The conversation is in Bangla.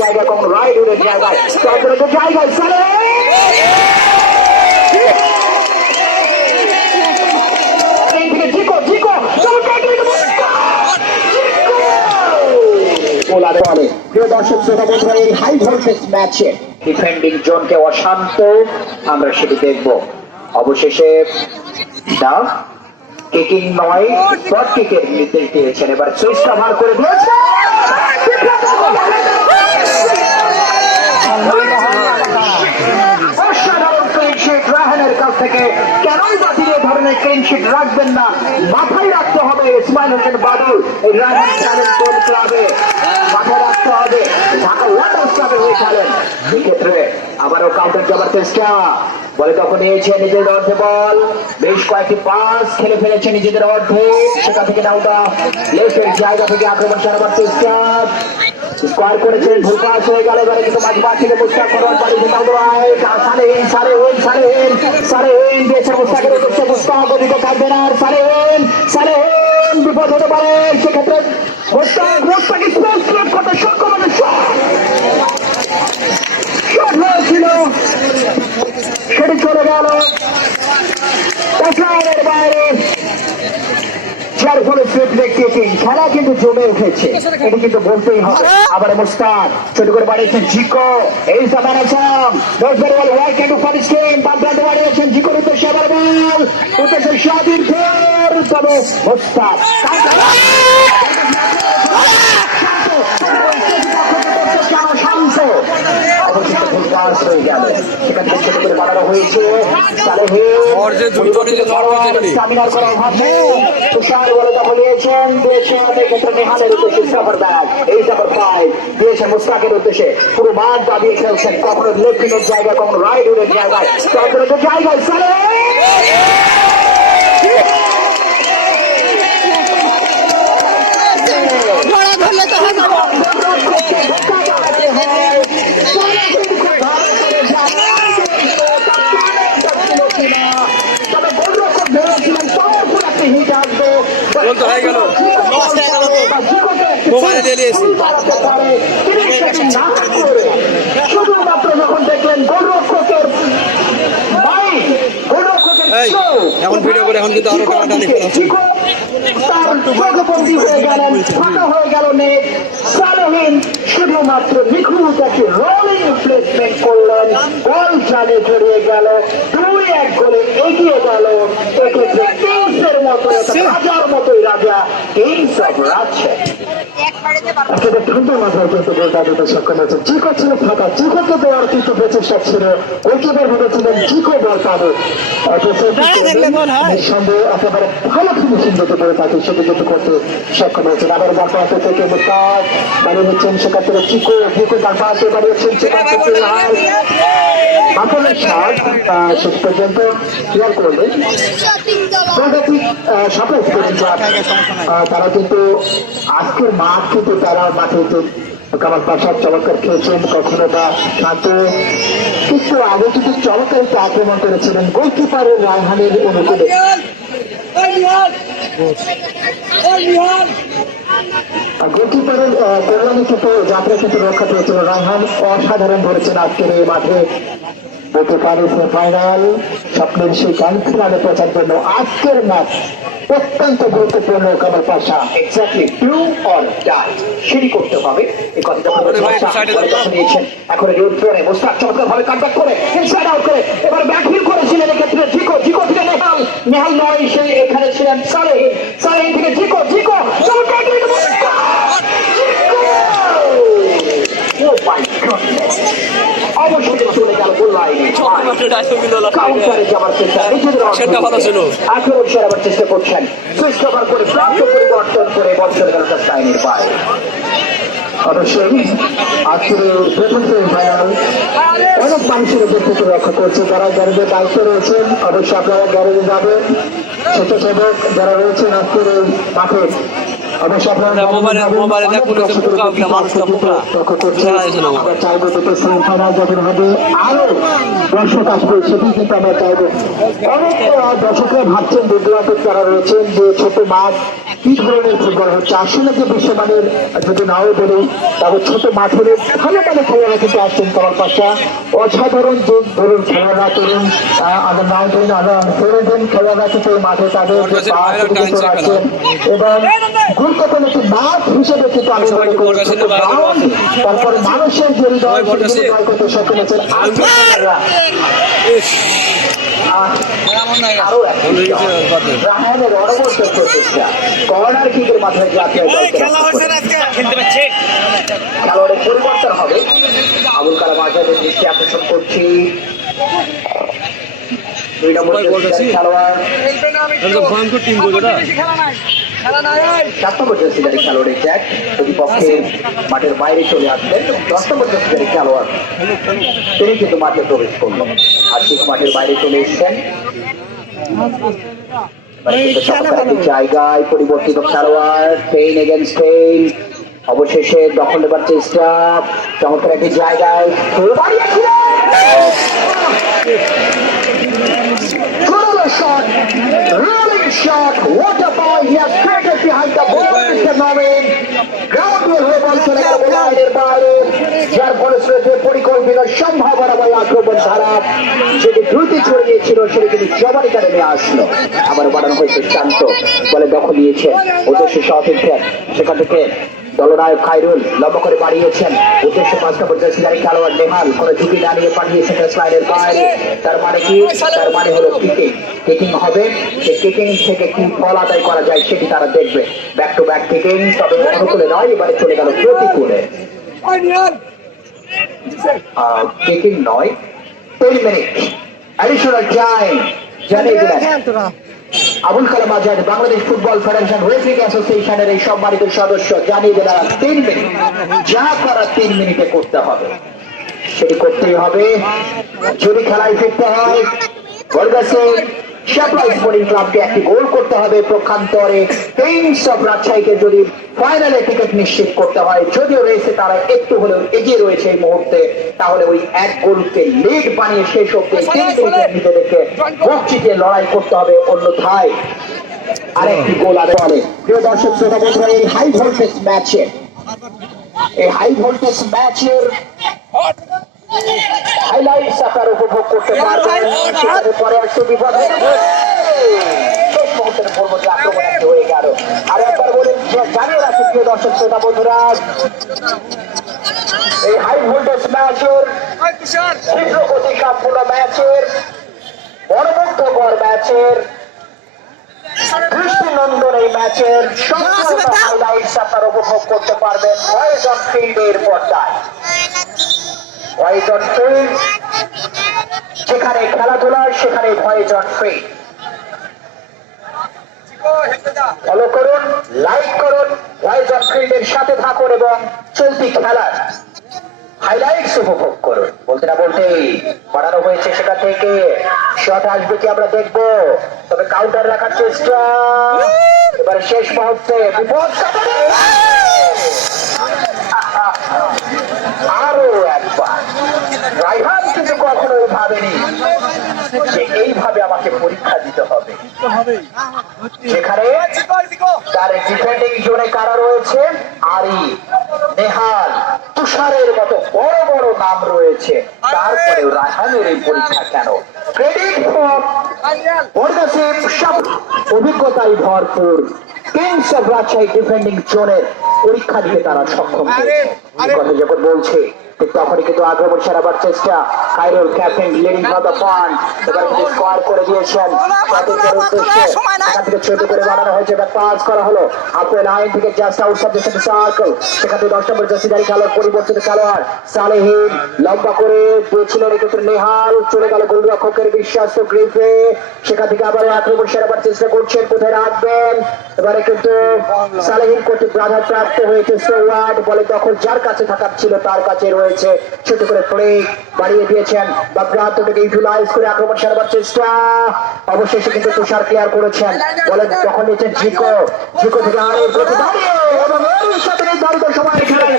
জায়গা কোন রাইডের জায়গায় জায়গায় ম্যাচে ডিফেন্ডিং জোনকে অশান্ত। আমরা সেটি দেখব। অবশেষে কিকিং নয় নির্দেশ দিয়েছেন। এবার সুইচটা ভার করে দিয়েছে অসাধারণ ক্লিন শিট রাহানের কাছ থেকে কেনই বা এ ধরনের ক্লিন শিট রাখবেন না। মাথায় রাখতে হবে ইসমাইল হোসেন বাদল। এই রাহান চ্যানেল কোন ক্লাবে? মাথায় রাখতে হবে। ঢাকা ওয়াটার ক্লাবের হয়ে খেলেন এক্ষেত্রে আবারও কাউন্টার যাবার চেষ্টা। বলে তখন নিয়েছে নিজেদের অর্ধে বল। বেশ কয়েকটি পাস খেলে ফেলেছে নিজেদের অর্ধে। সেটা থেকে নাও দা লেফটের জায়গা থেকে আক্রমণ চালাবার চেষ্টা। স্কোয়ার করেছেন ভুল পাস হয়ে গেল, এবারে কিন্তু মাঝ মাঠ থেকে মুস্তাক করার পারে জিম্বাবু রায় সাড়ে ইন সাড়ে ইন সাড়ে ইন সাড়ে ইন দিয়েছে মুস্তাকের উদ্দেশ্যে মুস্তাক, ওদিকে থাকবে না সাড়ে সারে সাড়ে সারে বিপদ হতে পারে, সেক্ষেত্রে মুস্তাক মুস্তাক স্পোর্টস ক্লাব করতে সক্ষম হলে শট হয়েছিল সেটি চলে গেল টাচলাইনের বাইরে ফলে স্লিপ দেখতে খেলা কিন্তু জমে উঠেছে। এটি কিন্তু বলতেই হবে। আবার মুস্তান ছোট করে বাড়িয়েছেন জিকো। এই সাবান আসাম। দশ বার বল ওয়াইড ক্যান্ডু বাম প্রান্তে বাড়িয়েছেন জিকোর উদ্দেশ্যে আবার বল। উদ্দেশ্যে স্বাধীন ফের তবে মুস্তান শান্ত। পাস হয়ে গেল। সেখান থেকে ছোট করে বাড়ানো হয়েছে। সালেহে ওর যে দ্রুত নিজে ঝড় হয়েছে বলে। স্টামিনার করা অভাব নেই। তুষার বলে দখল নিয়েছেন দিয়েছেন নেহালের উদ্দেশ্যে সাফার ব্যাগ। এই সাফার ফাইভ দিয়েছেন মুস্তাকের উদ্দেশ্যে পুরো মাঠ দাবিয়ে খেলছেন। কখনো লেফটিনের জায়গায় কখনো রাইট জায়গায়। জায়গায় ধরা ধরলে তো হবে না। গোল তো হয়ে গেল। মোবাইলে দিয়ে দিয়েছি। শুধুমাত্র যখন দেখলেন গোলরক্ষকের বাইক, গোলরক্ষকের এখন ভিডিও করে এখন কিন্তু আরও টানাটানি করা হচ্ছে। জিকো হয়ে গেলেন ফাঁকা হয়ে গেল নেট সালেহীন শুধুমাত্র নিখুঁত একটি রোলিং প্লেসমেন্ট করলেন বল জালে জড়িয়ে গেল দুই এক গোলে এগিয়ে গেল এক্ষেত্রে কিংসের মতো রাজার মতোই রাজা কিংস অফ রাজশাহী আসলে সুন্দর মাথায় কিন্তু গোলটা দিতে সক্ষম হয়েছে। জিকো ছিল ফাঁকা জিকোকে দেওয়ার কিন্তু প্রচেষ্টা ছিল গোলকিপার ভেবেছিলেন জিকো বল পাবে। নিঃসন্দেহে একেবারে ভালো ফিনিশিং যেতে পারে তাকে সেটি কিন্তু করতে সক্ষম হয়েছেন। আবার বাঁ পাশে থেকে মুস্তাক বাড়িয়ে নিচ্ছেন সেখান থেকে চিকো জিকো বাঁ পাশে বাড়িয়েছেন সেখান থেকে আর শেষ পর্যন্ত ক্লিয়ার গোলটা সাপোর্ট তারা কিন্তু আজকের মাঠ কিন্তু তারা মাঠে কামাল পাশার চমৎকার খেয়েছেন কখনো বা হাতে কিন্তু আগে কিন্তু চমৎকার আক্রমণ করেছিলেন গোলকিপারের রায়হানের অনুকূলে গোলকিপারের কল্যাণী কিন্তু যাত্রা কিন্তু রক্ষা পেয়েছিল। রায়হান অসাধারণ ধরেছেন আজকের এই মাঠে। বলতে পারে ফাইনাল স্বপ্নের সেই কনফিনালে পৌঁছার জন্য আজকের ম্যাচ অত্যন্ত গুরুত্বপূর্ণ Kamal Pasha. Exactly do or die সেটি করতে হবে। এই কথা যখন আরে ভাই, একটু side এ যাও। নিয়েছেন এখন রোড ফোনে মোস্তাক চমৎকার ভাবে কাটব্যাক করে ইনসাইড আউট করে। এবার ব্যাকফিল করেছিলেন এক্ষেত্রে জিকো। জিকো থেকে নেহাল। নেহাল নয় সে এখানে ছিলেন সালেহ। সালেহ থেকে জিকো জিকো। চমৎকার করে! জিকো! Oh! অবশ্যই চলে গেল গোল লাইনে কাউন্টারে যাওয়ার চেষ্টা সেটা ভালো ছিল। আক্রমণ সেরাবার চেষ্টা করছেন। সুইচ কভার করে প্রাপ্ত পরিবর্তন করে বল চলে গেল তার টাইমের পায়ে। অবশ্যই আজকের প্রথম সেমিফাইনাল অনেক মানুষের উপস্থিতি রক্ষা করছে। যারা গ্যারেজের দায়িত্ব রয়েছেন অবশ্যই আপনারা গ্যারেজে যাবেন। স্বেচ্ছাসেবক যারা রয়েছেন আজকের এই মাঠে। অবশ্য মোবাইলে- জানেন, মোবাইলে অনেক দেখুন, পোকা উঠলে মানুষটা পোকা। লক্ষ্য করছি। না আমরা চাইব যাতে সেমিফাইনাল যখন হবে আরও দর্শক আসবে সেটি কিন্তু আমরা চাইব অনেক দর্শকরা ভাবছেন দূরদূরান্তের যারা রয়েছেন যে ছোট মাঠ কি ধরনের ফুটবল হচ্ছে? আসলে যে বিশ্বমানের যদি নাও বলি তবে ছোট মাঠ হলে ভালো ভালো খেলোয়াড়রা কিন্তু আসছেন তোমার পাশা। অসাধারণ যে ধরুন খেলোয়াড়রা তরুণ আদার নাইনটিন আদার সেভেন্টিন খেলোয়াড়রা কিন্তু এই মাঠে তাদের যে পা কিন্তু আছেন এবং গুরুত্বপূর্ণ একটি মাঠ হিসেবে কিন্তু আমি মনে করি ছোট গ্রাউন্ড তারপরে মানুষের যে হৃদয় করতে সক্ষম হয়েছেন মাধ্যমে জাতীয় খেলোয়াড়ের পরিবর্তন হবে আবুল কালাম আজাদের দৃষ্টি করছি দুই নম্বর। খেলোয়াড় ভয়ঙ্কর টিম বলে সাত নম্বর জার্সিধারী খেলোয়াড়ের জ্যাক প্রতিপক্ষের মাঠের বাইরে চলে আসবেন। এবং দশ নম্বর জার্সিধারী খেলোয়াড়। তিনি কিন্তু মাঠে প্রবেশ করলেন। আর ঠিক মাঠের বাইরে চলে এসছেন। জায়গায় পরিবর্তিত খেলোয়াড়। পেইন এগেনস্ট পেইন অবশেষে দখল নেবার চেষ্টা। চমৎকার একটি জায়গায়। হয়ে বাইরে, যার ফলশ্রুতিতে পরিকল্পিত সম্ভাবনা বলে আক্রমণ ধারা যেটি দ্রুতি ছড়িয়েছিল সেটি কিন্তু জবানিকা নেমে আসলো। আবার বাড়ানো হয়েছে শান্ত বলে দখল উদ্দেশ্য সেখান থেকে দলনায়ক খাইরুল লম্বা করে বাড়িয়েছেন। উদ্দেশ্য পাঁচ নম্বর জার্সিদারি খেলোয়াড় নেহাল। করে ঝুঁকি দাঁড়িয়ে পাঠিয়েছেন স্লাইডের বাইরে। তার মানে কি? তার মানে হলো কিকিং কিকিং হবে। সে কিকিং থেকে কি ফল আদায় করা যায় সেটি তারা দেখবে। ব্যাক টু ব্যাক কিকিং তবে অনুকূলে নয়। এবারে চলে গেল প্রতিকূলে। কিকিং নয়। টেন মিনিট অ্যাডিশনাল টাইম জানিয়ে দিলেন। Abul Kalam Azad, Bangladesh football federation refereeing অ্যাসোসিয়েশনের এই সম্মানিত সদস্য জানিয়ে দিলেন তিন মিনিট। যা তারা তিন মিনিটে করতে হবে। সেটি করতেই হবে। যদি খেলায় ফিরতে হয় স্পোর্টিং ক্লাবকে একটি গোল করতে হবে প্রক্ষান্তরে। পেইন্টস অফ রাজশাহীকে যদি ফাইনালে টিকিট নিশ্চিত করতে হয় যদিও রেসে তারা একটু হলেও এগিয়ে রয়েছে এই মুহূর্তে তাহলে ওই এক গোলকে লিড বানিয়ে শেষ অব্দি তিন মিনিটের নিজেদেরকে বুক চিটিয়ে লড়াই করতে হবে অন্যথায়। আরেকটি গোল আগে বলে প্রিয় দর্শক শ্রোতা বন্ধুরা এই হাই ভোল্টেজ ম্যাচে এই হাই ভোল্টেজ ম্যাচের হাইলাইটস আপনারা উপভোগ করতে পারবেন। পরে একটু বিপদ মুহূর্তের পূর্ব যে আক্রমণ হয়ে গেল। আর একবার বলে জানিয়ে রাখি প্রিয় দর্শক শ্রোতা বন্ধুরা এই হাই ভোল্টেজ ম্যাচের তীব্র ম্যাচের মনোমুগ্ধকর ম্যাচের দৃষ্টিনন্দন এই ম্যাচের সম্পূর্ণ হাইলাইটস আপনারা উপভোগ করতে পারবেন পয়জন ফিল্ডের পর্দায় যেখানে খেলাধুলা, সেখানে পয়জন ফিল্ড ফলো করুন লাইক করুন পয়জন ফিল্ডের সাথে থাকুন এবং চলতি খেলার হাইলাইটস উপভোগ করুন। বলতে না বলতেই বাড়ানো হয়েছে সেটা থেকে। শট আসবে কি আমরা দেখব। তবে কাউন্টার রাখার চেষ্টা। এবারে শেষ মুহূর্তে বিপদ কাটানো। আরও একবার রাইহান কিন্তু কখনোই ভাবেনি যে এইভাবে আমাকে পরীক্ষা দিতে হবে। যেখানে তার ডিফেন্ডিং জোনে কারা রয়েছে? আরি নেহাল তুষারের মতো বড় বড় নাম রয়েছে। তারপরেও রায়হানের এই পরীক্ষা কেন? ক্রেডিট ফর সব অভিজ্ঞতায় ভরপুর। কিংস অফ রাজশাহী ডিফেন্ডিং জোনের পরীক্ষা দিয়ে তারা সক্ষম কথা যখন বলছে। কিন্তু আক্রমণ সারাবার চেষ্টা। কাইরোল captain leading for the point এবার কিন্তু স্কোয়ার করে দিয়েছেন। ছোট করে বাড়ানো হয়েছে। এবার পাস করা হলো। আপনি লাইন থেকে জাস্ট আউটসাইড দ্য সার্কেল সেখান থেকে দশ নম্বর জার্সিদারি খেলোয়াড় পরিবর্তিত খেলোয়াড় সালেহীন। লম্বা করে দিয়েছিলেন কিন্তু নেহাল। চলে গেল গোলরক্ষকের বিশ্বাস গ্রিফে সেখান থেকে আবার আক্রমণ সেরাবার চেষ্টা করছেন। কোথায় রাখবেন? এবারে কিন্তু সালেহীন কর্তৃক বাধা প্রাপ্ত হয়েছে সোয়াড বলে তখন যার কাছে থাকার ছিল তার কাছে রয়েছে। রয়েছে। ছোট করে পড়ে বাড়িয়ে দিয়েছেন বা প্রান্তটাকে ইউটিলাইজ করে আক্রমণ সারাবার চেষ্টা। অবশেষে কিন্তু তুষার ক্লিয়ার করেছেন। বলে যখন নিয়েছেন জিকো জিকো থেকে আরও সময় খেলায়